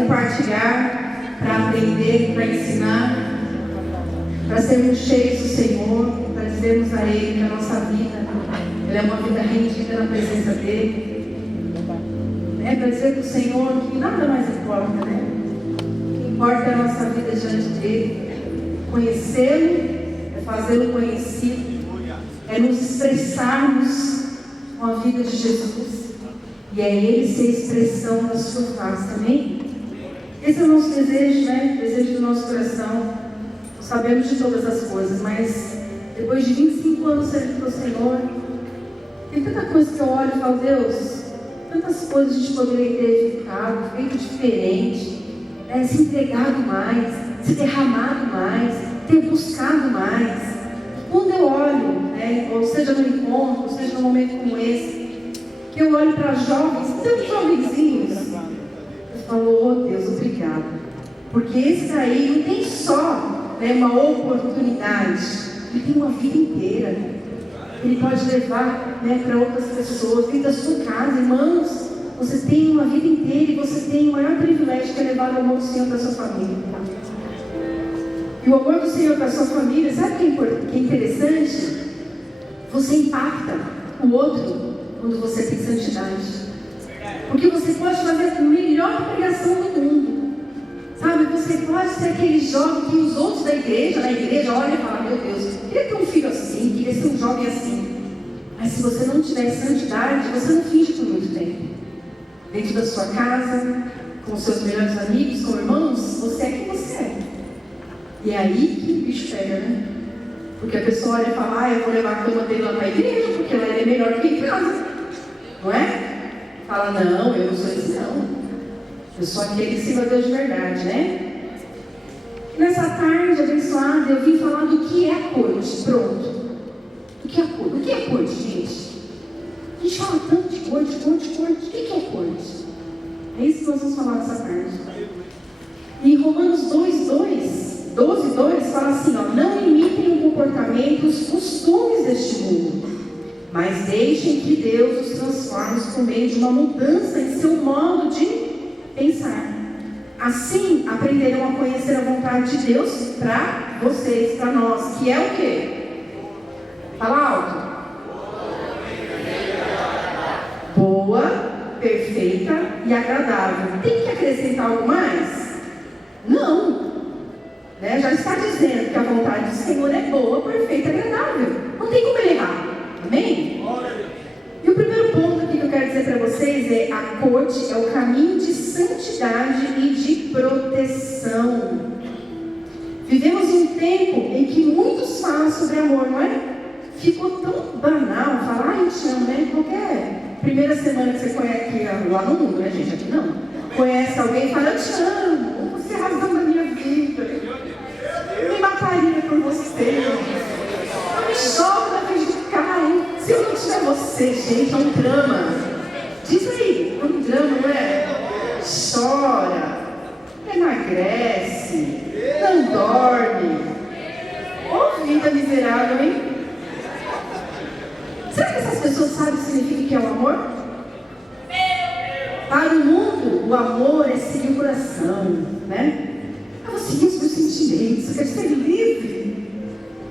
compartilhar, para aprender, para ensinar, para sermos cheios do Senhor, para dizermos a Ele que a nossa vida ela é uma vida rendida na presença dEle. Para dizer para o Senhor que nada mais importa, né? O que importa é a nossa vida diante dEle. Conhecê-lo é fazê-lo conhecido, é nos expressarmos com a vida de Jesus, e é Ele ser a expressão da sua face, amém? Esse é o nosso desejo, né? O desejo do nosso coração. Nós sabemos de todas as coisas, mas depois de 25 anos servindo ao Senhor, tem tanta coisa que eu olho e falo, Deus, tantas coisas a gente poderia ter ficado, feito diferente, né? Se entregado mais, se derramado mais, ter buscado mais. Quando eu olho, né, ou seja no encontro, ou seja num momento como esse, que eu olho para jovens, tão jovenzinhos, eu falo, oh Deus, obrigado. Porque esse aí não tem só, né, uma oportunidade, ele tem uma vida inteira. Ele pode levar, né, para outras pessoas, dentro da sua casa, irmãos. Você tem uma vida inteira e você tem o maior privilégio que é levar o amor do Senhor para a sua família. E o amor do Senhor para a sua família, sabe o que é interessante? Você impacta o outro quando você tem santidade. Porque você pode fazer a melhor pregação do mundo. Sabe, você pode ser aquele jovem que os outros da igreja, na igreja, olham e falam, meu Deus, queria ter um filho assim, queria ser um jovem assim. Mas se você não tiver santidade, você não finge por muito tempo. Dentro da sua casa, com os seus melhores amigos, com irmãos, você é quem você é. E é aí que o bicho pega, né? Porque a pessoa olha e fala, eu vou levar a cama dele lá para a igreja, porque ela é melhor do que em casa. Não é? Fala, não, eu não sou esse não. Eu sou aquele que sirva a Deus de verdade, né? E nessa tarde abençoada, eu vim falar do que é a corte. Pronto. O que é a corte? O que é a corte, gente? A gente fala tanto de corte. O que é corte? É isso que nós vamos falar nessa tarde. E em Romanos 12:2 fala assim, ó, não imitem o comportamento, os costumes deste mundo, mas deixem que Deus os transforme por meio de uma mudança em seu modo de pensar. Assim aprenderão a conhecer a vontade de Deus para vocês, para nós, que é o quê? Fala alto. Boa, perfeita e agradável. Tem que acrescentar algo mais? Não. Né? Já está dizendo que a vontade do Senhor é boa, perfeita e agradável. Não tem como ele errar. Amém? E o primeiro ponto aqui que eu quero dizer para vocês é: a corte é o caminho de santidade e de proteção. Vivemos em um tempo em que muitos falam sobre amor, não é? Ficou tão banal falar, eu te amo, né? Qualquer primeira semana que você conhece aqui, lá no mundo, né, gente? Aqui não. Conhece alguém e fala, eu te amo, você é a razão da minha vida. Eu me mataria por você. Eu me jogo na frente do carro. Se eu não tiver você, gente, é um drama. Diz aí, é um drama, não é? Chora, emagrece, não dorme. Ô vida miserável, hein? Será que essas pessoas sabem o que significa que é o amor? Para o mundo, o amor é seguir o coração, né? Eu vou seguir os meus sentimentos, eu quero ser livre,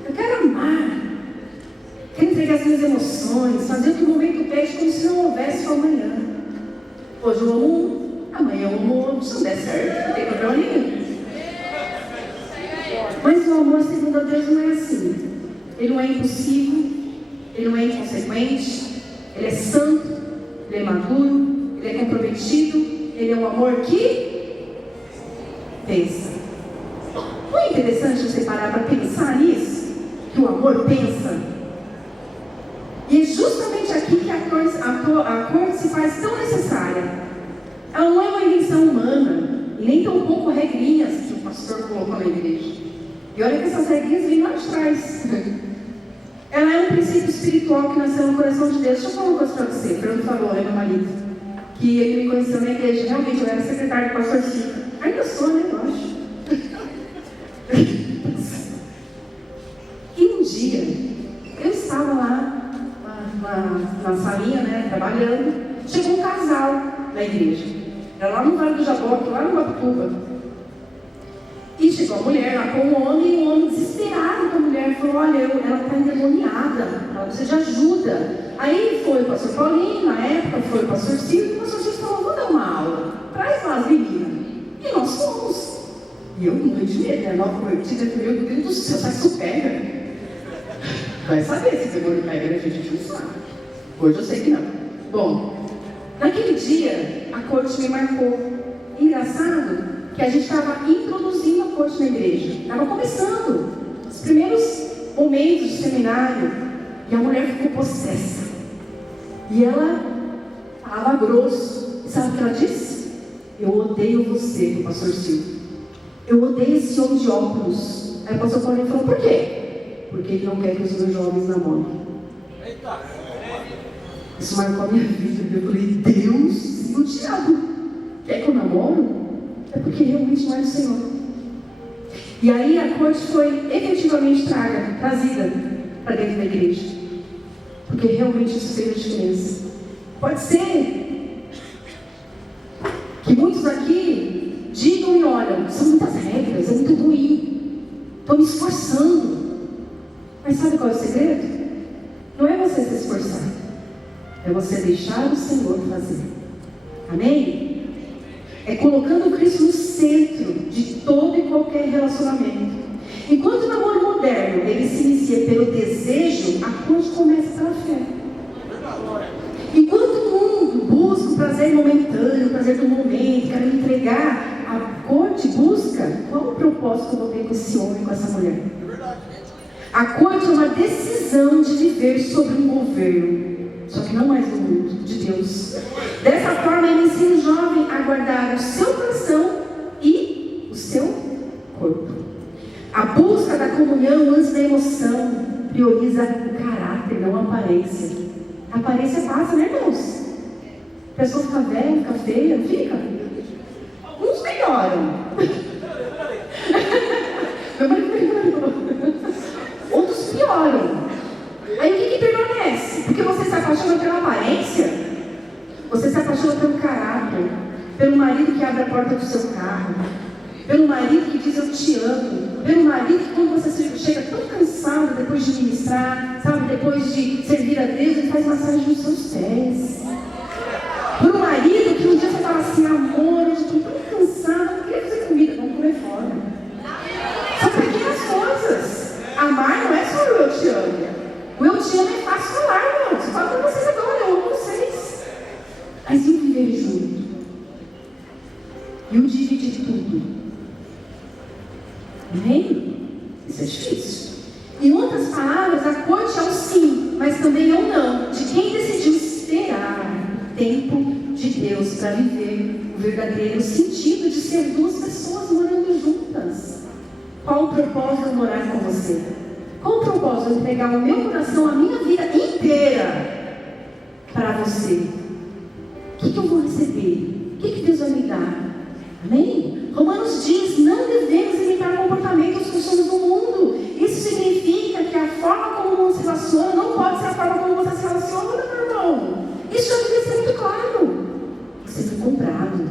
eu quero amar, quero entregar as minhas emoções, fazer o que o momento pede como se não houvesse o amanhã. Hoje eu amo um, amanhã eu amo outro, se não der certo, não tem problema nenhum. Mas o amor segundo a Deus não é assim. Ele não é impulsivo, ele não é inconsequente, ele é santo, ele é maduro, ele é comprometido, ele é um amor que pensa. Não é interessante você parar para pensar nisso? Que o amor pensa? E é justamente aqui que a corte se faz tão necessária. Ela não é uma invenção humana, e nem tão pouco regrinhas que o pastor colocou na igreja. E olha que essas regrinhas vêm lá de trás. Ela é um princípio espiritual que nasceu no coração de Deus. Deixa eu falar uma coisa para você. Fernando falou, meu marido, que ele me conheceu na igreja. Realmente, eu era secretária do pastor Chico. Ainda sou, né? Eu acho. E um dia, eu estava lá na salinha, né, trabalhando. Chegou um casal na igreja. Era lá no Vale do Jaboque, lá no culpa. E chegou a mulher lá com o homem desesperado com a mulher, falou, olha, ela está endemoniada, ela precisa de ajuda. Aí foi o pastor Paulinho, na época foi o pastor Ciro, e o pastor Ciro falou, vou dar uma aula, traz lá as meninas. E nós fomos. E eu morri de medo, né? Nova convertida, meu Deus do céu, sai isso pega. Vai saber se o demônio pega, né, gente? A gente não sabe. Hoje eu sei que não. Bom, naquele dia, a corte me marcou. Engraçado que a gente estava introduzindo a corte na igreja. Estava começando os primeiros momentos de seminário. E a mulher ficou possessa. E ela falava grosso. E sabe o que ela disse? Eu odeio você, o pastor Silvio. Eu odeio esse homem de óculos. Aí o pastor Paulinho falou, por quê? Porque ele não quer que os meus jovens namorem. Isso marcou a minha vida. Eu falei, Deus, o diabo quer que eu namoro? É porque realmente não é do Senhor. E aí a corte foi efetivamente trazida para dentro da igreja. Porque realmente isso fez a diferença. Pode ser que muitos aqui digam e olham, são muitas regras, é muito ruim. Estou me esforçando. Mas sabe qual é o segredo? Não é você se esforçar. É você deixar o Senhor fazer. Amém? É colocando Cristo no centro de todo e qualquer relacionamento. Enquanto o namoro moderno ele se inicia pelo desejo, a corte começa pela fé. Enquanto o mundo busca o prazer momentâneo, o prazer do momento, quer me entregar, a corte busca qual o propósito que eu vou ter com esse homem, com essa mulher. A corte é uma decisão de viver sobre um governo. Só que não mais do mundo, de Deus. Dessa forma, ele ensina o jovem a guardar o seu coração e o seu corpo. A busca da comunhão antes da emoção prioriza o caráter, não a aparência. A aparência passa, né, irmãos? A pessoa fica velha, fica feia, não fica? Uns melhoram. Meu marido melhorou. Outros pioram. Aí o que permanece? Porque você se apaixona pela aparência, você se apaixona pelo caráter, pelo marido que abre a porta do seu carro, pelo marido que diz eu te amo, pelo marido que quando você chega tão cansado depois de ministrar, sabe, depois de servir a Deus, ele faz massagem nos seus pés. Por um marido que um dia você fala assim, amor, eu estou tão cansado, não queria fazer comida, vamos comer fora. São pequenas coisas. Amar não é só eu te amo. O eu te amo é fácil falar, irmãos. Eu falo para vocês agora, eu amo vocês. Mas e o viver junto? E o dividir tudo? Amém? Isso é difícil. Em outras palavras, a corte é o sim, mas também é o não. De quem decidiu esperar o tempo de Deus para viver o verdadeiro sentido de ser duas pessoas morando juntas. Qual o propósito de morar com você? Qual o propósito de entregar o meu coração, a minha vida inteira para você? O que eu vou receber? O que Deus vai me dar? Amém? Romanos diz, não devemos imitar comportamentos dos costumes do mundo. Isso significa que a forma como um se relaciona não pode ser a forma como você se relaciona, meu irmão. Isso já devia ser muito claro. Você foi comprado,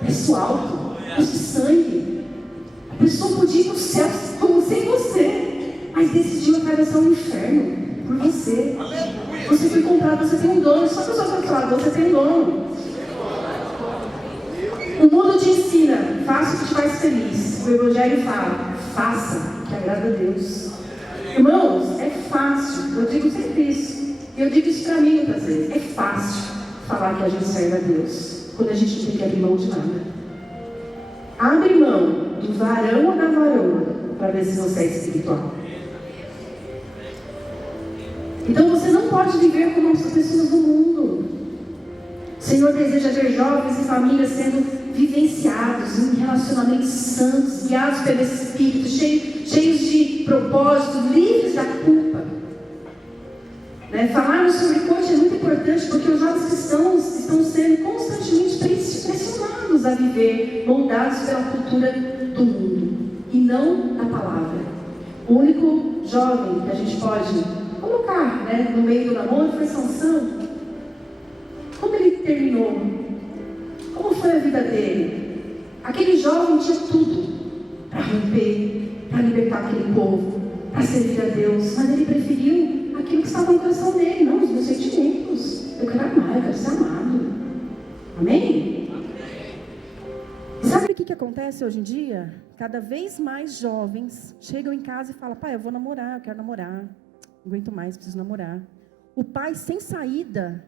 preço alto, custo de sangue. A pessoa podia ir para o céu como sem você, mas decidiu atravessar o inferno por você. Você foi comprado, você tem um dono. Só a pessoa vai falar, você tem um dono. O mundo te ensina, faça o que te faz feliz. O Evangelho fala, faça o que agrada a Deus. Irmãos, é fácil, eu digo sempre isso. Eu digo isso para mim muitas vezes. É fácil falar que a gente serve a Deus, quando a gente não tem que abrir mão de nada. Abre mão do varão ou da varoa para ver se você é espiritual. Então você não pode viver como as pessoas do mundo. O Senhor deseja ver jovens e famílias sendo vivenciados em relacionamentos santos, guiados pelo Espírito, cheios de propósito, livres da culpa. Falarmos sobre coach é muito importante porque os jovens cristãos estão sendo constantemente pressionados a viver, moldados pela cultura do mundo e não da palavra. O único jovem que a gente pode colocar no meio do namoro foi Sansão. Como ele terminou? Como foi a vida dele? Aquele jovem tinha tudo para romper, para libertar aquele povo, para servir a Deus, mas ele preferiu aquilo que estava no coração dele, não os meus sentimentos. Eu quero amar, eu quero ser amado. Amém? Sabe o que acontece hoje em dia? Cada vez mais jovens chegam em casa e falam: pai, eu vou namorar, eu quero namorar, não aguento mais, preciso namorar. O pai sem saída,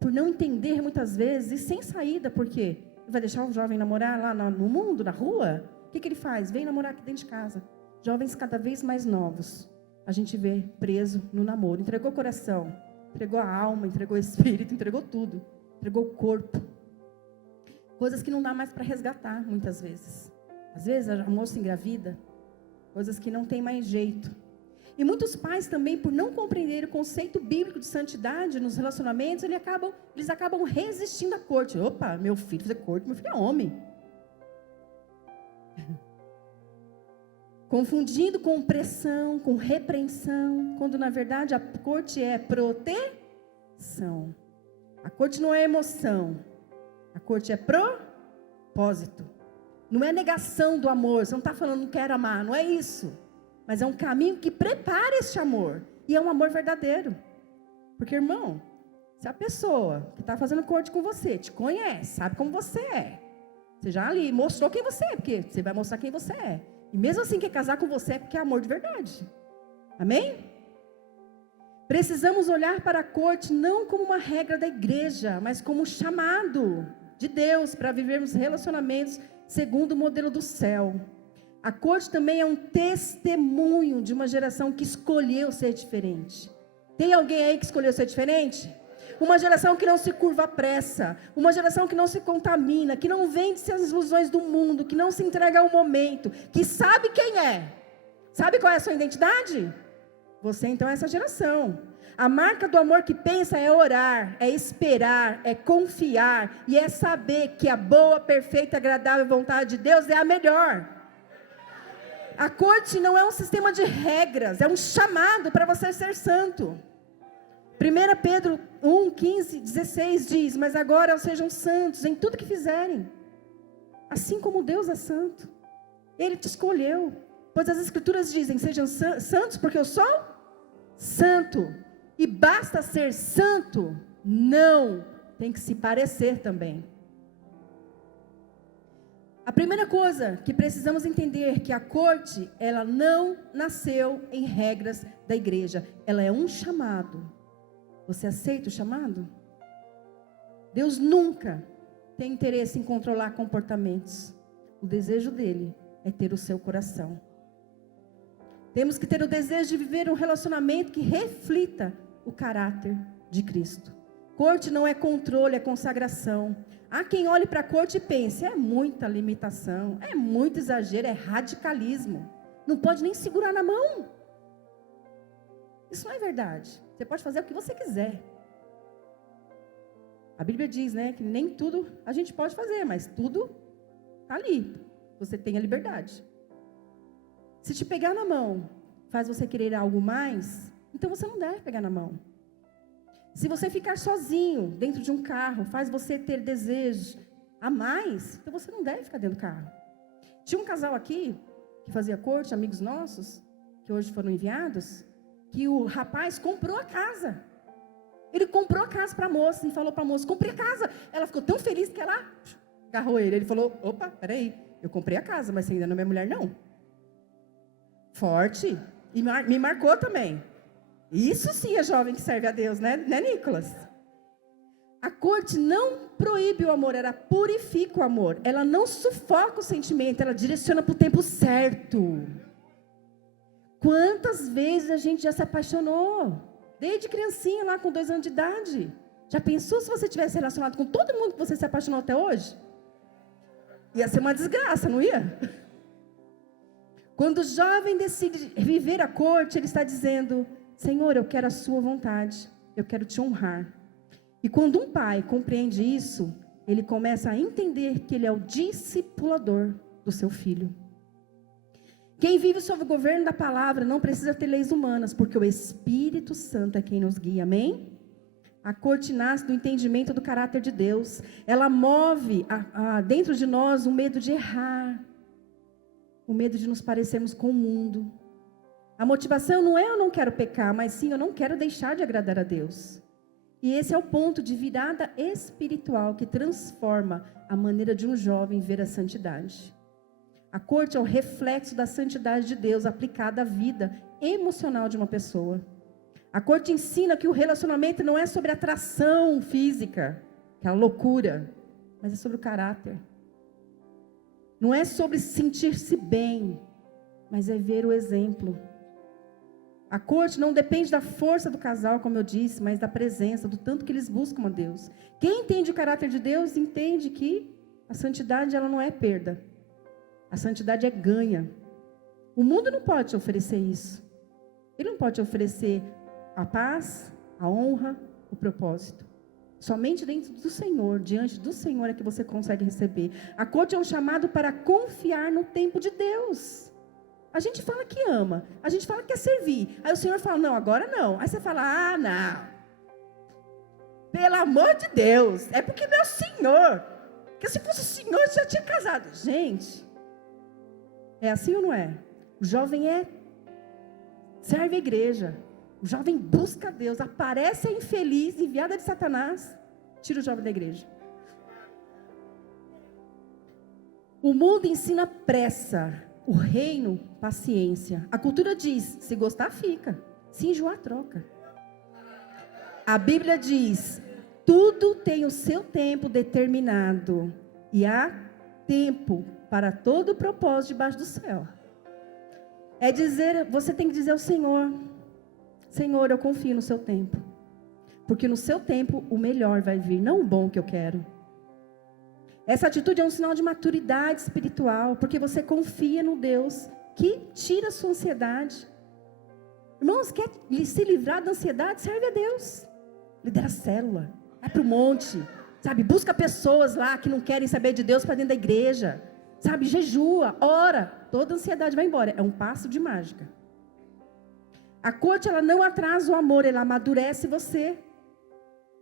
por não entender muitas vezes, e sem saída, por quê? Vai deixar o jovem namorar lá no mundo, na rua? O que ele faz? Vem namorar aqui dentro de casa. Jovens cada vez mais novos, a gente vê preso no namoro. Entregou o coração, entregou a alma, entregou o espírito, entregou tudo. Entregou o corpo. Coisas que não dá mais para resgatar, muitas vezes. Às vezes a moça engravida, coisas que não tem mais jeito. E muitos pais também, por não compreender o conceito bíblico de santidade nos relacionamentos, eles acabam resistindo à corte. Opa, meu filho fazer corte, meu filho é homem. Confundindo com pressão, com repreensão, quando na verdade a corte é proteção. A corte não é emoção, a corte é propósito. Não é negação do amor, você não está falando não quero amar, não é isso. Mas é um caminho que prepara esse amor. E é um amor verdadeiro. Porque, irmão, se a pessoa que está fazendo corte com você te conhece, sabe como você é. Você já ali mostrou quem você é, porque você vai mostrar quem você é. E mesmo assim quer casar com você é porque é amor de verdade. Amém? Precisamos olhar para a corte não como uma regra da igreja, mas como um chamado de Deus para vivermos relacionamentos segundo o modelo do céu. A corte também é um testemunho de uma geração que escolheu ser diferente. Tem alguém aí que escolheu ser diferente? Uma geração que não se curva à pressa, uma geração que não se contamina, que não vende-se as ilusões do mundo, que não se entrega ao momento, que sabe quem é. Sabe qual é a sua identidade? Você então é essa geração. A marca do amor que pensa é orar, é esperar, é confiar e é saber que a boa, perfeita e agradável vontade de Deus é a melhor. A corte não é um sistema de regras, é um chamado para você ser santo. 1 Pedro 1, 15, 16 diz: mas agora sejam santos em tudo que fizerem, assim como Deus é santo. Ele te escolheu, pois as escrituras dizem: sejam santos porque eu sou santo. E basta ser santo? Não, tem que se parecer também. A primeira coisa que precisamos entender é que a corte, ela não nasceu em regras da igreja. Ela é um chamado. Você aceita o chamado? Deus nunca tem interesse em controlar comportamentos. O desejo dele é ter o seu coração. Temos que ter o desejo de viver um relacionamento que reflita o caráter de Cristo. Corte não é controle, é consagração. Há quem olhe para a corte e pense: é muita limitação, é muito exagero, é radicalismo. Não pode nem segurar na mão. Isso não é verdade. Você pode fazer o que você quiser. A Bíblia diz, né, que nem tudo a gente pode fazer, mas tudo está ali. Você tem a liberdade. Se te pegar na mão faz você querer algo mais, então você não deve pegar na mão. Se você ficar sozinho dentro de um carro faz você ter desejos a mais, então você não deve ficar dentro do carro. Tinha um casal aqui que fazia corte, amigos nossos, que hoje foram enviados, que o rapaz comprou a casa. Ele comprou a casa para a moça e falou para a moça: comprei a casa. Ela ficou tão feliz que ela agarrou ele. Ele falou: opa, peraí, eu comprei a casa, mas você ainda não é minha mulher não. Forte. E me marcou também. Isso sim é jovem que serve a Deus, né Nicolas? A corte não proíbe o amor, ela purifica o amor. Ela não sufoca o sentimento, ela direciona para o tempo certo. Quantas vezes a gente já se apaixonou? Desde criancinha, lá com 2 anos de idade. Já pensou se você tivesse relacionado com todo mundo que você se apaixonou até hoje? Ia ser uma desgraça, não ia? Quando o jovem decide viver a corte, ele está dizendo: Senhor, eu quero a sua vontade, eu quero te honrar. E quando um pai compreende isso, ele começa a entender que ele é o discipulador do seu filho. Quem vive sob o governo da palavra não precisa ter leis humanas, porque o Espírito Santo é quem nos guia, amém? A corte nasce do entendimento do caráter de Deus. Ela move dentro de nós o medo de errar, o medo de nos parecermos com o mundo. A motivação não é eu não quero pecar, mas sim eu não quero deixar de agradar a Deus. E esse é o ponto de virada espiritual que transforma a maneira de um jovem ver a santidade. A corte é o reflexo da santidade de Deus aplicada à vida emocional de uma pessoa. A corte ensina que o relacionamento não é sobre atração física, aquela loucura, mas é sobre o caráter. Não é sobre sentir-se bem, mas é ver o exemplo. A corte não depende da força do casal, como eu disse, mas da presença, do tanto que eles buscam a Deus. Quem entende o caráter de Deus, entende que a santidade ela não é perda. A santidade é ganha. O mundo não pode te oferecer isso. Ele não pode te oferecer a paz, a honra, o propósito. Somente dentro do Senhor, diante do Senhor é que você consegue receber. A corte é um chamado para confiar no tempo de Deus. A gente fala que ama, a gente fala que quer servir. Aí o Senhor fala, não, agora não. Aí você fala, não. Pelo amor de Deus, é porque não é o Senhor. Porque se fosse o Senhor, já tinha casado. Gente, é assim ou não é? O jovem serve a igreja. O jovem busca Deus, aparece a infeliz, enviada de Satanás, tira o jovem da igreja. O mundo ensina pressa, o reino, paciência. A cultura diz, se gostar, fica. Se enjoar, troca. A Bíblia diz, tudo tem o seu tempo determinado. E há tempo para todo o propósito debaixo do céu. É dizer, você tem que dizer ao Senhor, Senhor, eu confio no seu tempo. Porque no seu tempo, o melhor vai vir, não o bom que eu quero. Essa atitude é um sinal de maturidade espiritual, porque você confia no Deus que tira a sua ansiedade. Irmãos, quer se livrar da ansiedade? Serve a Deus. Lidera a célula, vai para o monte, sabe? Busca pessoas lá que não querem saber de Deus para dentro da igreja, sabe? Jejua, ora, toda a ansiedade vai embora. É um passo de mágica. A corte, ela não atrasa o amor, ela amadurece você.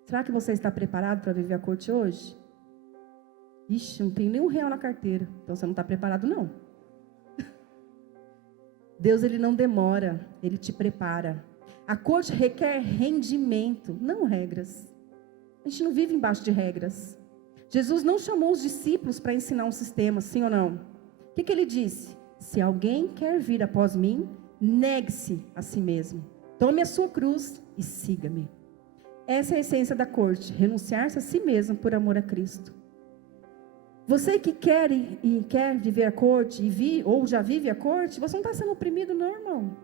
Será que você está preparado para viver a corte hoje? Ixi, não tem nenhum real na carteira. Então você não está preparado, não. Deus, ele não demora, ele te prepara. A corte requer rendimento, não regras. A gente não vive embaixo de regras. Jesus não chamou os discípulos para ensinar um sistema, sim ou não? O que ele disse? Se alguém quer vir após mim, negue-se a si mesmo. Tome a sua cruz e siga-me. Essa é a essência da corte, renunciar-se a si mesmo por amor a Cristo. Você que quer viver a corte, ou já vive a corte, você não está sendo oprimido, não, irmão.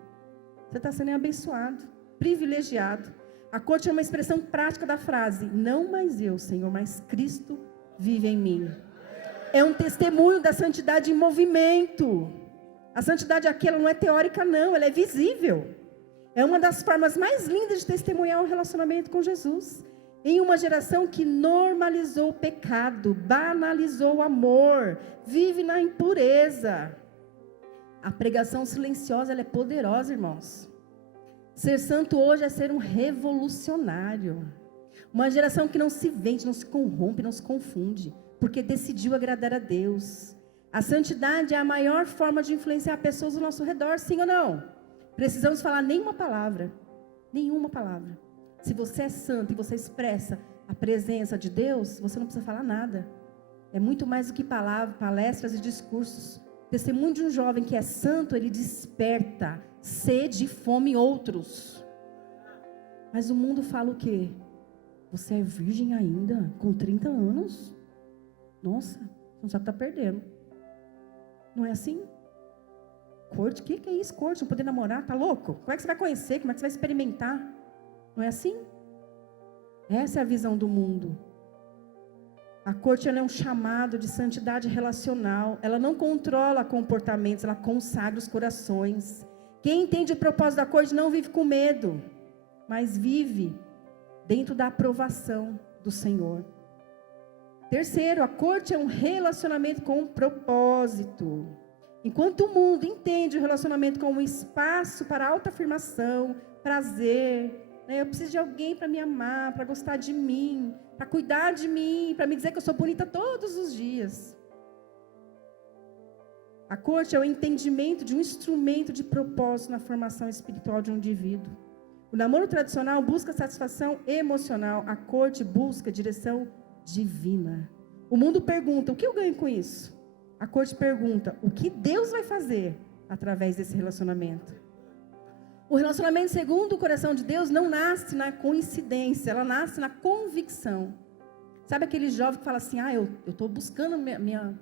Você está sendo abençoado, privilegiado. A corte é uma expressão prática da frase, não mais eu, Senhor, mas Cristo vive em mim. É um testemunho da santidade em movimento. A santidade aqui, ela não é teórica, não, ela é visível. É uma das formas mais lindas de testemunhar um relacionamento com Jesus. Em uma geração que normalizou o pecado, banalizou o amor, vive na impureza. A pregação silenciosa, ela é poderosa, irmãos. Ser santo hoje é ser um revolucionário. Uma geração que não se vende, não se corrompe, não se confunde, porque decidiu agradar a Deus. A santidade é a maior forma de influenciar pessoas ao nosso redor, sim ou não? Precisamos falar nenhuma palavra. Nenhuma palavra. Se você é santo e você expressa a presença de Deus, você não precisa falar nada. É muito mais do que palavras, palestras e discursos. O testemunho de um jovem que é santo, ele desperta sede e fome em outros. Mas o mundo fala o quê? Você é virgem ainda, com 30 anos? Nossa, você não sabe que está perdendo. Não é assim? Corte, o que é isso, corte? Não poder namorar, tá louco? Como é que você vai conhecer? Como é que você vai experimentar? Não é assim? Essa é a visão do mundo. A corte, ela é um chamado de santidade relacional. Ela não controla comportamentos, ela consagra os corações. Quem entende o propósito da corte não vive com medo, mas vive dentro da aprovação do Senhor. Terceiro, a corte é um relacionamento com propósito. Enquanto o mundo entende o relacionamento como um espaço para autoafirmação, prazer, Eu preciso de alguém para me amar, para gostar de mim, para cuidar de mim, para me dizer que eu sou bonita todos os dias. A corte é o entendimento de um instrumento de propósito na formação espiritual de um indivíduo. O namoro tradicional busca satisfação emocional. A corte busca direção divina. O mundo pergunta, o que eu ganho com isso? A corte pergunta, o que Deus vai fazer através desse relacionamento? O relacionamento segundo o coração de Deus não nasce na coincidência, ela nasce na convicção. Sabe aquele jovem que fala assim, eu estou buscando minha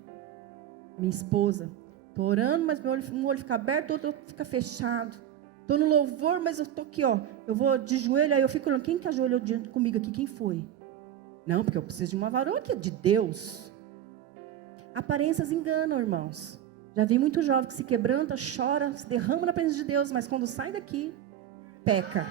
esposa. Estou orando, mas um olho fica aberto, outro fica fechado. Estou no louvor, mas eu estou aqui, eu vou de joelho, aí eu fico olhando, quem que ajoelhou comigo aqui, quem foi? Não, porque eu preciso de uma varoa que é de Deus. Aparências enganam, irmãos. Já vi muito jovem que se quebranta, chora, se derrama na presença de Deus, mas quando sai daqui, peca.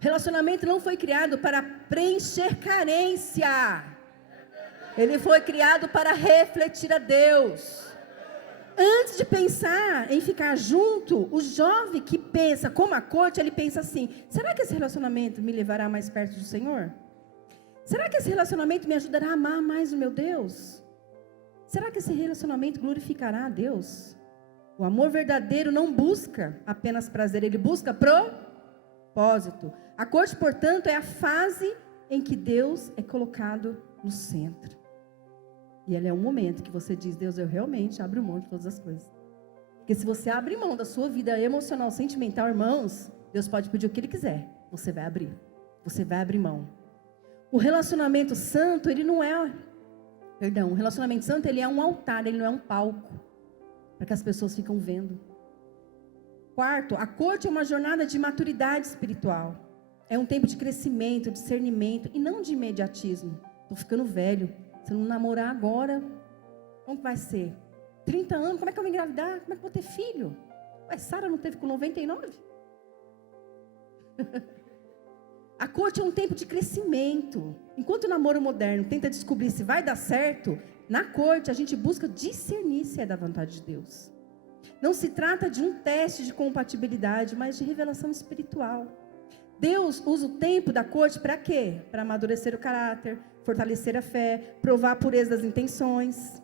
Relacionamento não foi criado para preencher carência. Ele foi criado para refletir a Deus. Antes de pensar em ficar junto, o jovem que pensa como a corte, ele pensa assim, será que esse relacionamento me levará mais perto do Senhor? Será que esse relacionamento me ajudará a amar mais o meu Deus? Será que esse relacionamento glorificará a Deus? O amor verdadeiro não busca apenas prazer, ele busca propósito. A corte, portanto, é a fase em que Deus é colocado no centro. E ele é um momento que você diz, Deus, eu realmente abro mão de todas as coisas. Porque se você abre mão da sua vida emocional, sentimental, irmãos, Deus pode pedir o que Ele quiser. Você vai abrir. Você vai abrir mão. O relacionamento santo, ele não é... o relacionamento santo, ele é um altar, ele não é um palco. Para que as pessoas ficam vendo. Quarto, a corte é uma jornada de maturidade espiritual. É um tempo de crescimento, discernimento e não de imediatismo. Estou ficando velho. Se eu não namorar agora, como que vai ser? 30 anos, como é que eu vou engravidar? Como é que eu vou ter filho? Ué, Sara não teve com 99? A corte é um tempo de crescimento. Enquanto o namoro moderno tenta descobrir se vai dar certo, na corte a gente busca discernir se é da vontade de Deus. Não se trata de um teste de compatibilidade, mas de revelação espiritual. Deus usa o tempo da corte para quê? Para amadurecer o caráter, fortalecer a fé, provar a pureza das intenções.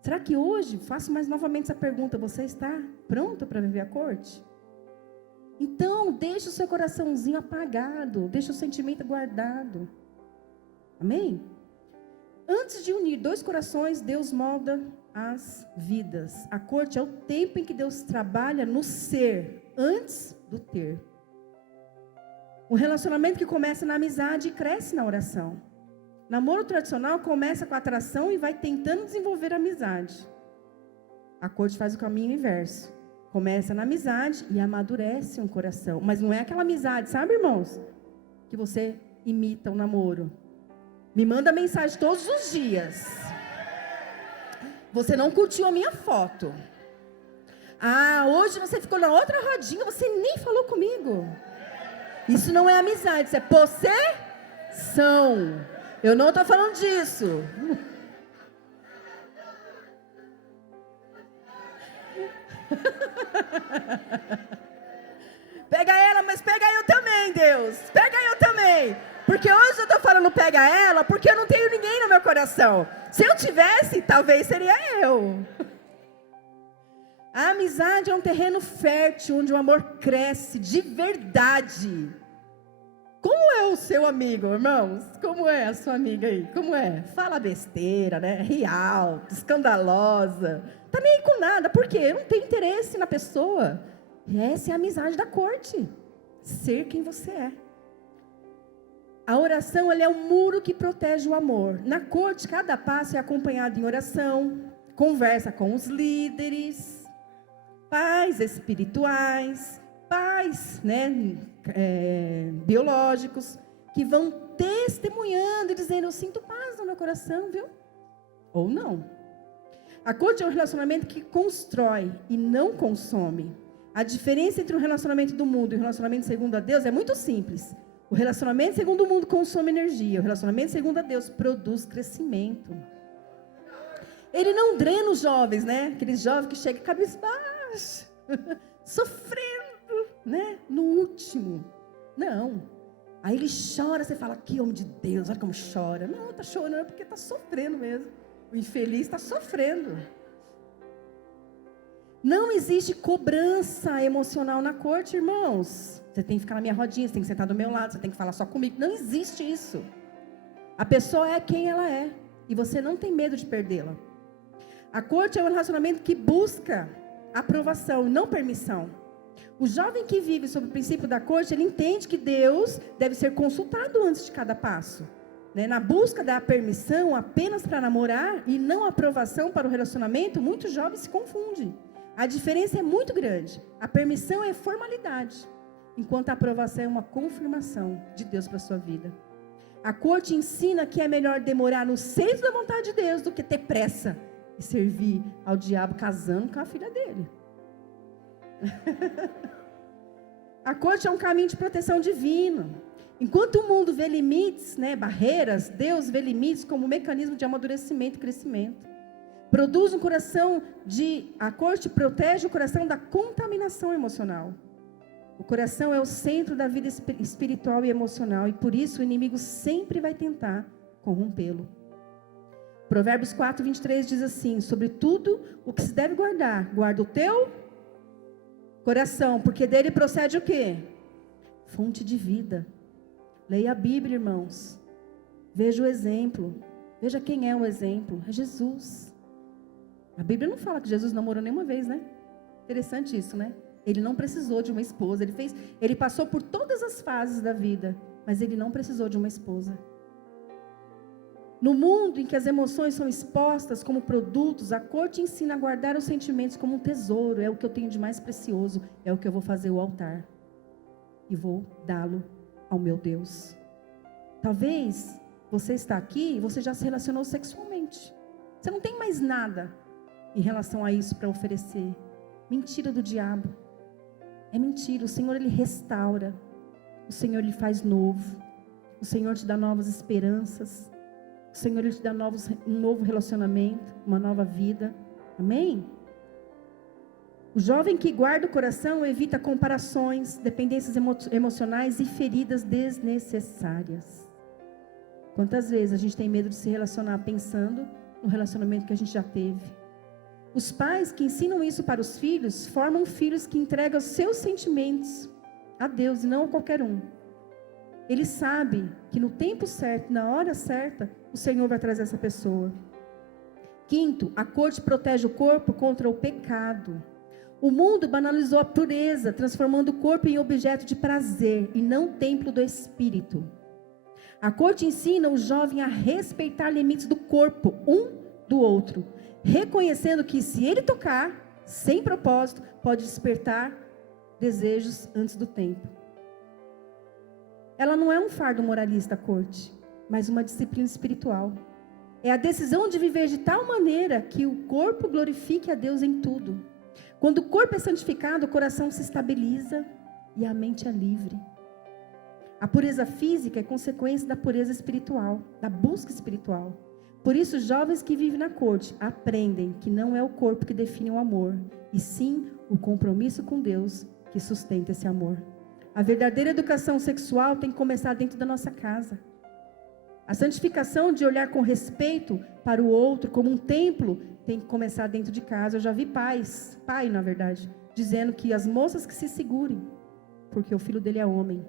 Será que hoje, faço mais novamente essa pergunta, você está pronto para viver a corte? Então, deixa o seu coraçãozinho apagado, deixa o sentimento guardado. Amém? Antes de unir dois corações, Deus molda as vidas. A corte é o tempo em que Deus trabalha no ser, antes do ter. Um relacionamento que começa na amizade e cresce na oração. Namoro tradicional começa com atração e vai tentando desenvolver a amizade. A corte faz o caminho inverso. Começa na amizade e amadurece um coração. Mas não é aquela amizade, sabe, irmãos? Que você imita o namoro. Me manda mensagem todos os dias. Você não curtiu a minha foto. Hoje você ficou na outra rodinha, você nem falou comigo. Isso não é amizade, isso é possessão. Eu não estou falando disso. Pega ela, mas pega eu também, Deus. Pega eu também. Porque hoje eu estou falando pega ela, porque eu não tenho ninguém no meu coração. Se eu tivesse, talvez seria eu. A amizade é um terreno fértil, onde o amor cresce de verdade. Como é o seu amigo, irmãos? Como é a sua amiga aí? Como é? Fala besteira, né? Ri alto, escandalosa. Tá nem aí com nada. Por quê? Não tem interesse na pessoa. E essa é a amizade da corte. Ser quem você é. A oração, ela é um muro que protege o amor. Na corte, cada passo é acompanhado em oração, conversa com os líderes, pais espirituais, pais, biológicos, que vão testemunhando e dizendo, eu sinto paz no meu coração, viu? Ou não. A corte é um relacionamento que constrói e não consome. A diferença entre o relacionamento do mundo e o relacionamento segundo a Deus é muito simples. O relacionamento segundo o mundo consome energia. O relacionamento segundo a Deus produz crescimento. Ele não drena os jovens, né? Aqueles jovens que chegam cabisbaixo, sofrendo, né? No último. Não. Aí ele chora, você fala, que homem de Deus, olha como chora. Não, está chorando porque está sofrendo mesmo. O infeliz está sofrendo. Não existe cobrança emocional na corte, irmãos. Você tem que ficar na minha rodinha, você tem que sentar do meu lado, você tem que falar só comigo. Não existe isso. A pessoa é quem ela é. E você não tem medo de perdê-la. A corte é um relacionamento que busca aprovação, não permissão. O jovem que vive sob o princípio da corte, ele entende que Deus deve ser consultado antes de cada passo. Na busca da permissão apenas para namorar e não aprovação para o relacionamento, muitos jovens se confundem. A diferença é muito grande. A permissão é formalidade, enquanto a aprovação é uma confirmação de Deus para a sua vida. A corte ensina que é melhor demorar no seio da vontade de Deus do que ter pressa e servir ao diabo casando com a filha dele. A corte é um caminho de proteção divino. Enquanto o mundo vê limites, barreiras, Deus vê limites como um mecanismo de amadurecimento e crescimento. Produz um coração a corte protege o coração da contaminação emocional. O coração é o centro da vida espiritual e emocional, e por isso o inimigo sempre vai tentar corrompê-lo. Provérbios 4, 23 diz assim: sobre tudo o que se deve guardar, guarda o teu coração, porque dele procede o quê? Fonte de vida. Leia a Bíblia, irmãos. Veja o exemplo. Veja quem é o exemplo. É Jesus. A Bíblia não fala que Jesus namorou nenhuma vez, né? Interessante isso, né? Ele não precisou de uma esposa. Ele passou por todas as fases da vida, mas ele não precisou de uma esposa. No mundo em que as emoções são expostas como produtos, a corte ensina a guardar os sentimentos como um tesouro. É o que eu tenho de mais precioso. É o que eu vou fazer o altar. E vou dá-lo ao meu Deus. Talvez você está aqui e você já se relacionou sexualmente. Você não tem mais nada em relação a isso para oferecer. Mentira do diabo. É mentira. O Senhor, Ele restaura. O Senhor, Ele faz novo. O Senhor te dá novas esperanças. O Senhor, Ele te dá um novo relacionamento, uma nova vida. Amém? O jovem que guarda o coração evita comparações, dependências emocionais e feridas desnecessárias. Quantas vezes a gente tem medo de se relacionar pensando no relacionamento que a gente já teve? Os pais que ensinam isso para os filhos, formam filhos que entregam os seus sentimentos a Deus e não a qualquer um. Ele sabe que no tempo certo, na hora certa, o Senhor vai trazer essa pessoa. Quinto, a corte protege o corpo contra o pecado. O mundo banalizou a pureza, transformando o corpo em objeto de prazer e não templo do espírito. A corte ensina o jovem a respeitar limites do corpo, um do outro, reconhecendo que se ele tocar, sem propósito, pode despertar desejos antes do tempo. Ela não é um fardo moralista, a corte, mas uma disciplina espiritual. É a decisão de viver de tal maneira que o corpo glorifique a Deus em tudo. Quando o corpo é santificado, o coração se estabiliza e a mente é livre. A pureza física é consequência da pureza espiritual, da busca espiritual. Por isso, os jovens que vivem na corte aprendem que não é o corpo que define o amor, e sim o compromisso com Deus que sustenta esse amor. A verdadeira educação sexual tem que começar dentro da nossa casa. A santificação de olhar com respeito para o outro como um templo tem que começar dentro de casa. Eu já vi pai, na verdade, dizendo que as moças que se segurem, porque o filho dele é homem.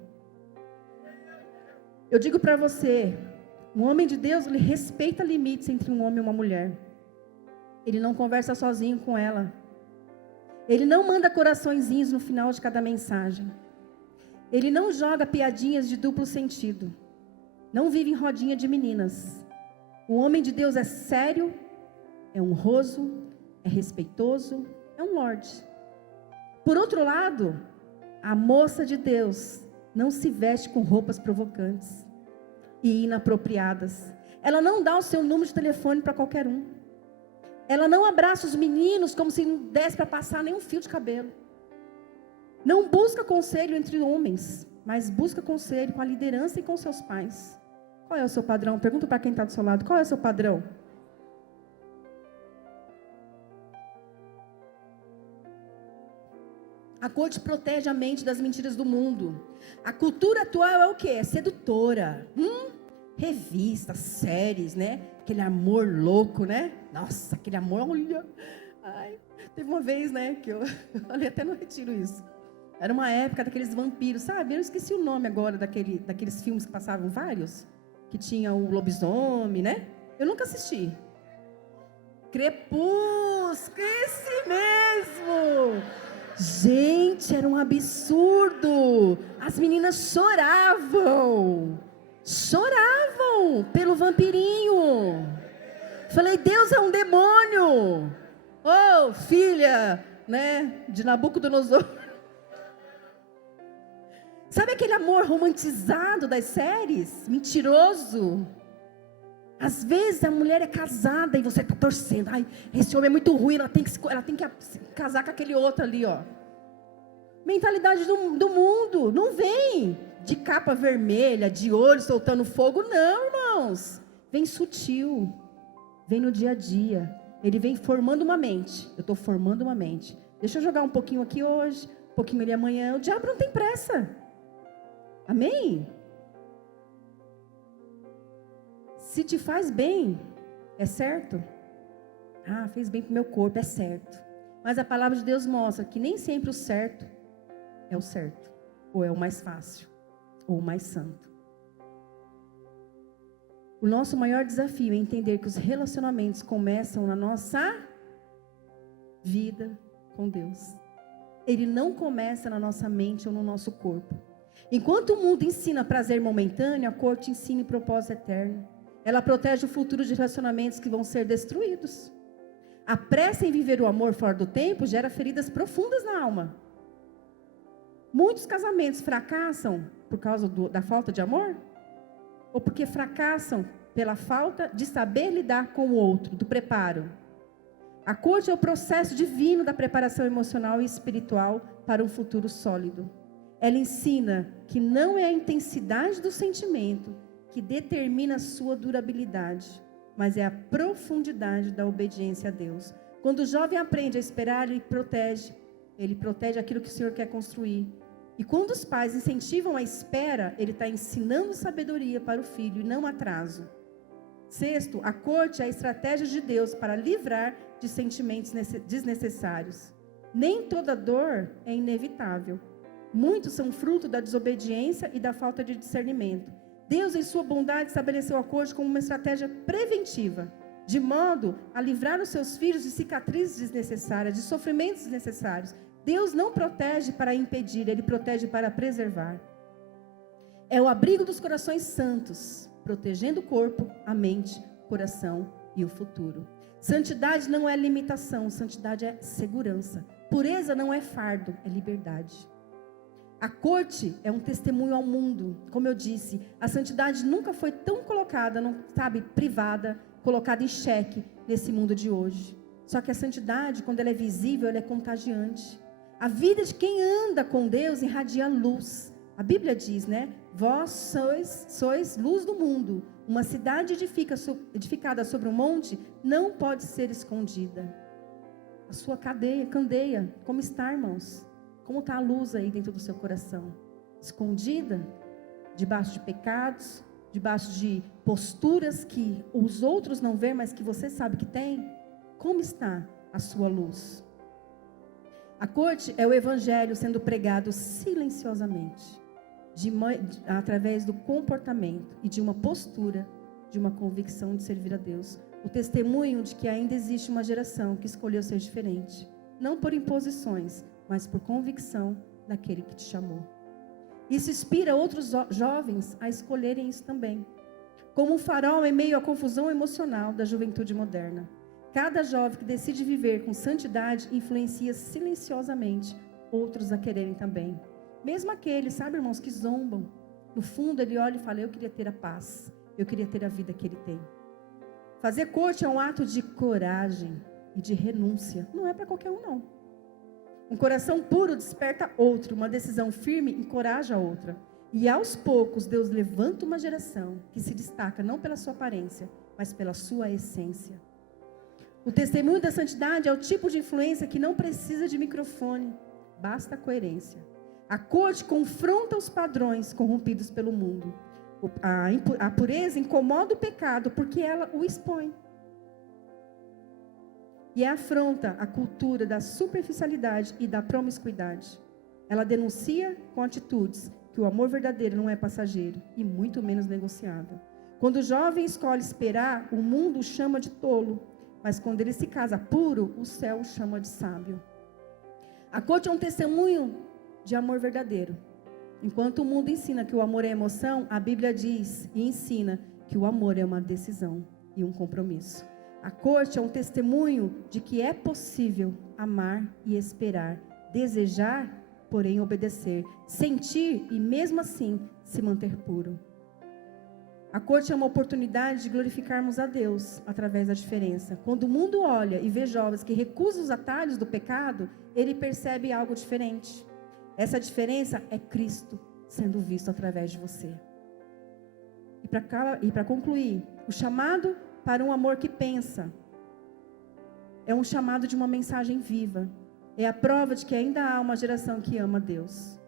Eu digo para você, um homem de Deus, ele respeita limites entre um homem e uma mulher. Ele não conversa sozinho com ela. Ele não manda coraçõezinhos no final de cada mensagem. Ele não joga piadinhas de duplo sentido. Não vive em rodinha de meninas. O homem de Deus é sério, é honroso, é respeitoso, é um lorde. Por outro lado, a moça de Deus não se veste com roupas provocantes e inapropriadas. Ela não dá o seu número de telefone para qualquer um. Ela não abraça os meninos como se não desse para passar nenhum fio de cabelo. Não busca conselho entre homens, mas busca conselho com a liderança e com seus pais. Qual é o seu padrão? Pergunta para quem está do seu lado, qual é o seu padrão? A corte protege a mente das mentiras do mundo. A cultura atual é o quê? É sedutora. Revistas, séries, né? Aquele amor louco, né? Nossa, aquele amor, olha. Ai, teve uma vez, né, que eu falei até no retiro isso. Era uma época daqueles vampiros, sabe? Eu esqueci o nome agora daqueles filmes que passavam vários. Que tinha o lobisomem, né? Eu nunca assisti. Crepúsculo, esse mesmo! Gente, era um absurdo. As meninas choravam pelo vampirinho. Falei, Deus é um demônio. Oh, filha, né, de Nabucodonosor. Sabe aquele amor romantizado das séries? Mentiroso. Às vezes a mulher é casada e você está torcendo. Ai, esse homem é muito ruim, ela tem que casar com aquele outro ali, ó. Mentalidade do mundo. Não vem de capa vermelha, de olho soltando fogo. Não, irmãos. Vem sutil. Vem no dia a dia. Ele vem formando uma mente. Eu estou formando uma mente. Deixa eu jogar um pouquinho aqui hoje, um pouquinho ali amanhã. O diabo não tem pressa. Amém? Se te faz bem, é certo? Ah, fez bem para o meu corpo, é certo. Mas a palavra de Deus mostra que nem sempre o certo é o certo. Ou é o mais fácil, ou o mais santo. O nosso maior desafio é entender que os relacionamentos começam na nossa vida com Deus. Ele não começa na nossa mente ou no nosso corpo. Enquanto o mundo ensina prazer momentâneo, a corte ensina propósito eterno. Ela protege o futuro de relacionamentos que vão ser destruídos. A pressa em viver o amor fora do tempo gera feridas profundas na alma. Muitos casamentos fracassam por causa da falta de amor? Ou porque fracassam pela falta de saber lidar com o outro, do preparo? A corte é o processo divino da preparação emocional e espiritual para um futuro sólido. Ela ensina que não é a intensidade do sentimento que determina a sua durabilidade, mas é a profundidade da obediência a Deus. Quando o jovem aprende a esperar, ele protege aquilo que o Senhor quer construir. E quando os pais incentivam a espera, ele está ensinando sabedoria para o filho e não atraso. Sexto, a corte é a estratégia de Deus para livrar de sentimentos desnecessários. Nem toda dor é inevitável. Muitos são fruto da desobediência e da falta de discernimento. Deus, em sua bondade, estabeleceu a corte como uma estratégia preventiva, de modo a livrar os seus filhos de cicatrizes desnecessárias, de sofrimentos desnecessários. Deus não protege para impedir, Ele protege para preservar. É o abrigo dos corações santos, protegendo o corpo, a mente, o coração e o futuro. Santidade não é limitação, santidade é segurança. Pureza não é fardo, é liberdade. A corte é um testemunho ao mundo. Como eu disse, a santidade nunca foi tão colocada, privada, colocada em xeque nesse mundo de hoje. Só que a santidade, quando ela é visível, ela é contagiante. A vida de quem anda com Deus irradia luz. A Bíblia diz, né? Vós sois luz do mundo. Uma cidade edificada sobre um monte não pode ser escondida. A sua candeia, como está, irmãos? Como está a luz aí dentro do seu coração? Escondida? Debaixo de pecados? Debaixo de posturas que os outros não veem, mas que você sabe que tem? Como está a sua luz? A corte é o evangelho sendo pregado silenciosamente, através do comportamento e de uma postura, de uma convicção de servir a Deus. O testemunho de que ainda existe uma geração que escolheu ser diferente, não por imposições, mas por convicção daquele que te chamou. Isso inspira outros jovens a escolherem isso também. Como um farol em meio à confusão emocional da juventude moderna. Cada jovem que decide viver com santidade influencia silenciosamente outros a quererem também. Mesmo aqueles, sabe, irmãos, que zombam. No fundo ele olha e fala, eu queria ter a paz. Eu queria ter a vida que ele tem. Fazer corte é um ato de coragem e de renúncia. Não é para qualquer um, não. Um coração puro desperta outro, uma decisão firme encoraja a outra. E aos poucos, Deus levanta uma geração que se destaca não pela sua aparência, mas pela sua essência. O testemunho da santidade é o tipo de influência que não precisa de microfone, basta a coerência. A corte confronta os padrões corrompidos pelo mundo. A pureza incomoda o pecado porque ela o expõe. E afronta a cultura da superficialidade e da promiscuidade. Ela denuncia com atitudes que o amor verdadeiro não é passageiro e muito menos negociável. Quando o jovem escolhe esperar, o mundo o chama de tolo. Mas quando ele se casa puro, o céu o chama de sábio. A corte é um testemunho de amor verdadeiro. Enquanto o mundo ensina que o amor é emoção, a Bíblia diz e ensina que o amor é uma decisão e um compromisso. A corte é um testemunho de que é possível amar e esperar, desejar, porém obedecer, sentir e mesmo assim se manter puro. A corte é uma oportunidade de glorificarmos a Deus através da diferença. Quando o mundo olha e vê jovens que recusam os atalhos do pecado, ele percebe algo diferente. Essa diferença é Cristo sendo visto através de você. E para concluir, o chamado para um amor que pensa é um chamado de uma mensagem viva. É a prova de que ainda há uma geração que ama Deus.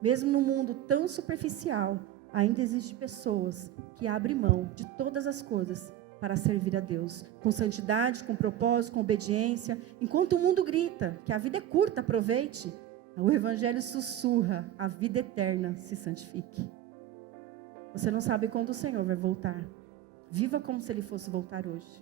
Mesmo no mundo tão superficial, ainda existem pessoas que abrem mão de todas as coisas para servir a Deus, com santidade, com propósito, com obediência. Enquanto o mundo grita que a vida é curta, aproveite, o Evangelho sussurra, a vida eterna se santifique. Você não sabe quando o Senhor vai voltar. Viva como se Ele fosse voltar hoje.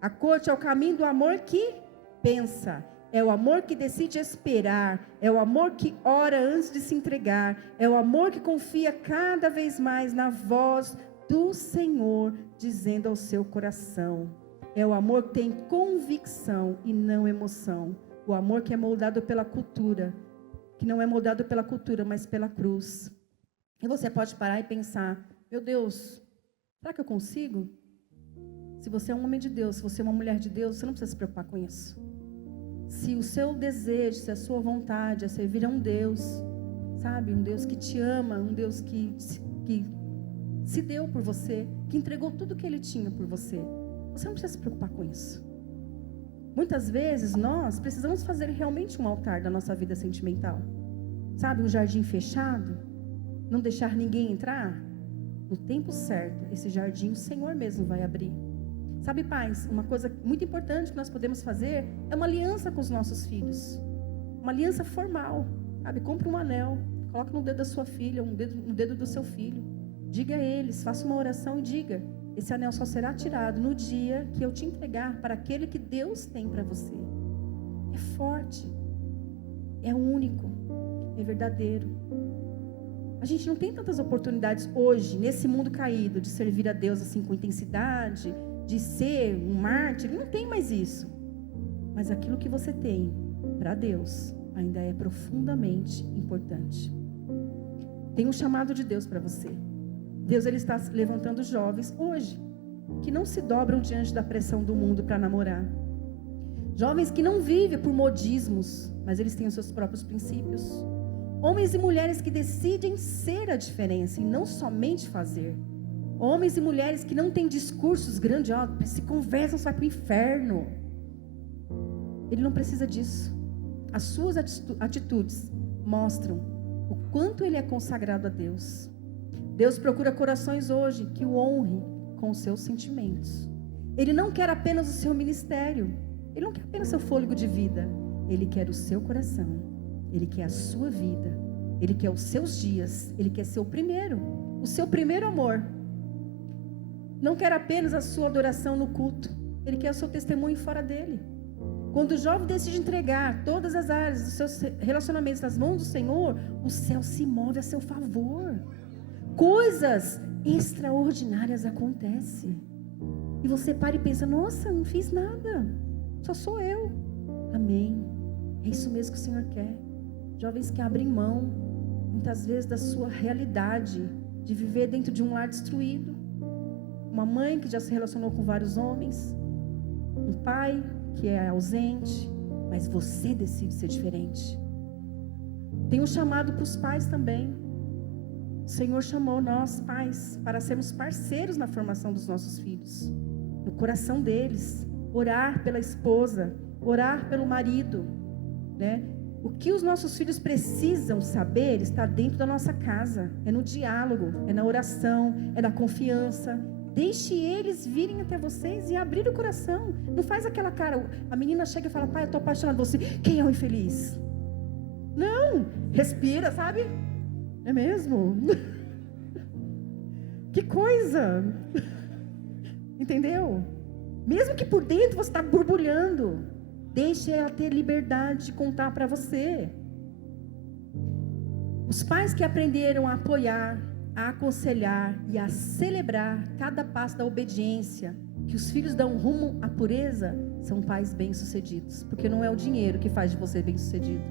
A corte é o caminho do amor que pensa. É o amor que decide esperar, é o amor que ora antes de se entregar, é o amor que confia cada vez mais na voz do Senhor, dizendo ao seu coração. É o amor que tem convicção e não emoção. O amor que é moldado pela cultura, que não é moldado pela cultura, mas pela cruz. E você pode parar e pensar, meu Deus, será que eu consigo? Se você é um homem de Deus, se você é uma mulher de Deus, você não precisa se preocupar com isso. Se o seu desejo, se a sua vontade é servir a um Deus, sabe? Um Deus que te ama, um Deus que se deu por você, que entregou tudo que Ele tinha por você. Você não precisa se preocupar com isso. Muitas vezes nós precisamos fazer realmente um altar da nossa vida sentimental. Sabe? Um jardim fechado, não deixar ninguém entrar. No tempo certo, esse jardim o Senhor mesmo vai abrir. Sabe, pais, uma coisa muito importante que nós podemos fazer é uma aliança com os nossos filhos. Uma aliança formal, sabe? Compre um anel, coloque no dedo da sua filha, no dedo do seu filho. Diga a eles, faça uma oração e diga, esse anel só será tirado no dia que eu te entregar para aquele que Deus tem para você. É forte, é único, é verdadeiro. A gente não tem tantas oportunidades hoje, nesse mundo caído, de servir a Deus assim com intensidade, de ser um mártir, não tem mais isso. Mas aquilo que você tem para Deus ainda é profundamente importante. Tem um chamado de Deus para você. Deus ele está levantando jovens hoje, que não se dobram diante da pressão do mundo para namorar. Jovens que não vivem por modismos, mas eles têm os seus próprios princípios. Homens e mulheres que decidem ser a diferença e não somente fazer. Homens e mulheres que não têm discursos grandiosos, se conversam, sai para o inferno. Ele não precisa disso. As suas atitudes mostram o quanto ele é consagrado a Deus. Deus procura corações hoje que o honre com os seus sentimentos. Ele não quer apenas o seu ministério. Ele não quer apenas o seu fôlego de vida. Ele quer o seu coração. Ele quer a sua vida. Ele quer os seus dias. Ele quer ser o seu primeiro amor. Não quer apenas a sua adoração no culto. Ele quer o seu testemunho fora dele. Quando o jovem decide entregar todas as áreas dos seus relacionamentos nas mãos do Senhor, o céu se move a seu favor. Coisas extraordinárias acontecem. E você para e pensa, nossa, não fiz nada. Só sou eu. Amém. É isso mesmo que o Senhor quer. Jovens que abrem mão, muitas vezes, da sua realidade, de viver dentro de um lar destruído. Uma mãe que já se relacionou com vários homens. Um pai que é ausente. mas você decide ser diferente. Tem um chamado para os pais também. O Senhor chamou nós, pais, para sermos parceiros na formação dos nossos filhos, no coração deles, orar pela esposa, orar pelo marido, né? O que os nossos filhos precisam saber está dentro da nossa casa, é no diálogo, é na oração, é na confiança. Deixe eles virem até vocês e abrir o coração. Não faz aquela cara, a menina chega e fala, pai, eu estou apaixonada por você. Quem é o infeliz? Não, respira, sabe? É mesmo? Que coisa! Entendeu? Mesmo que por dentro você está borbulhando, deixe ela ter liberdade de contar para você. Os pais que aprenderam a apoiar, a aconselhar e a celebrar cada passo da obediência, que os filhos dão rumo à pureza, são pais bem-sucedidos. Porque não é o dinheiro que faz de você bem-sucedido,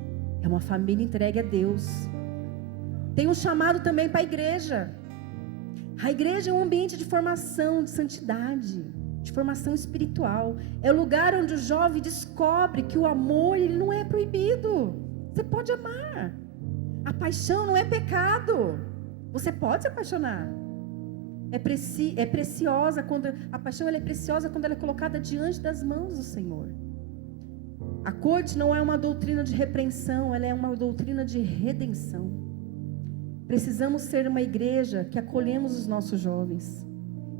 é uma família entregue a Deus. Tem um chamado também para a igreja. A igreja é um ambiente de formação, de santidade, de formação espiritual. É o lugar onde o jovem descobre que o amor, ele não é proibido. Você pode amar. A paixão não é pecado. Você pode se apaixonar. É preciosa quando a paixão, ela é preciosa quando ela é colocada diante das mãos do Senhor. A corte não é uma doutrina de repreensão, ela é uma doutrina de redenção. Precisamos ser uma igreja que acolhemos os nossos jovens.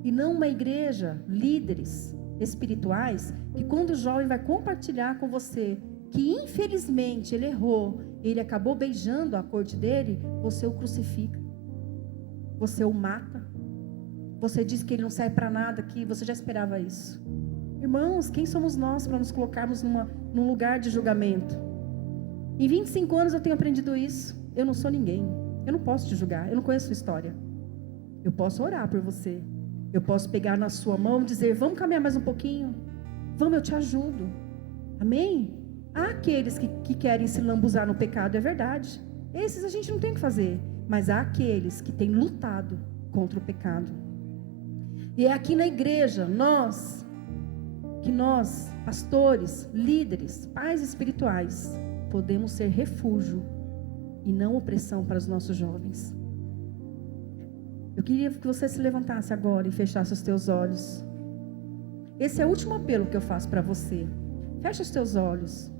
E não uma igreja, líderes espirituais, que quando o jovem vai compartilhar com você que infelizmente ele errou, ele acabou beijando a corte dele, você o crucifica. Você o mata. Você diz que ele não serve para nada, que você já esperava isso. Irmãos, quem somos nós para nos colocarmos num lugar de julgamento? Em 25 anos eu tenho aprendido isso. Eu não sou ninguém. Eu não posso te julgar. Eu não conheço sua história. Eu posso orar por você. Eu posso pegar na sua mão e dizer, vamos caminhar mais um pouquinho? Vamos, eu te ajudo. Amém? Há aqueles que querem se lambuzar no pecado, é verdade. Esses a gente não tem o que fazer. Mas há aqueles que têm lutado contra o pecado. E é aqui na igreja, nós, pastores, líderes, pais espirituais, podemos ser refúgio e não opressão para os nossos jovens. Eu queria que você se levantasse agora e fechasse os teus olhos. Esse é o último apelo que eu faço para você. Fecha os teus olhos.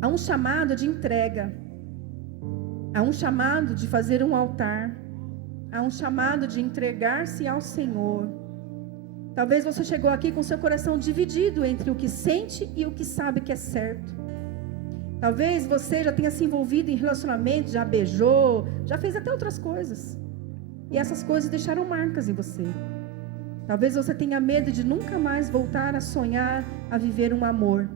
Há um chamado de entrega. Há um chamado de fazer um altar. Há um chamado de entregar-se ao Senhor. Talvez você chegou aqui com seu coração dividido entre o que sente e o que sabe que é certo. Talvez você já tenha se envolvido em relacionamento, já beijou, já fez até outras coisas. E essas coisas deixaram marcas em você. Talvez você tenha medo de nunca mais voltar a sonhar, a viver um amor.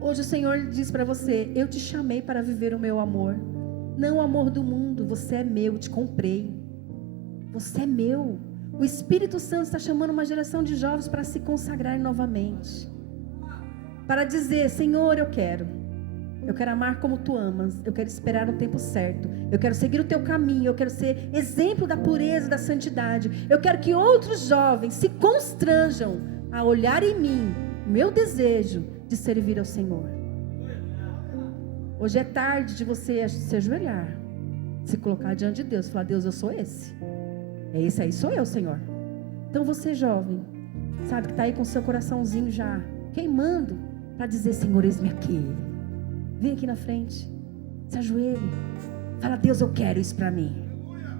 Hoje o Senhor diz para você, eu te chamei para viver o meu amor. Não o amor do mundo, você é meu, te comprei. Você é meu. O Espírito Santo está chamando uma geração de jovens para se consagrar novamente. Para dizer, Senhor, eu quero amar como tu amas, eu quero esperar no tempo certo, eu quero seguir o teu caminho, eu quero ser exemplo da pureza, da santidade, eu quero que outros jovens se constranjam a olhar em mim, meu desejo de servir ao Senhor. Hoje é tarde de você se ajoelhar, se colocar diante de Deus, falar, Deus, eu sou esse, é esse aí, sou eu, Senhor. Então você jovem, sabe que está aí com seu coraçãozinho já queimando, para dizer, Senhor, eis-me aqui. Vem aqui na frente, se ajoelhe, fala, Deus, eu quero isso para mim.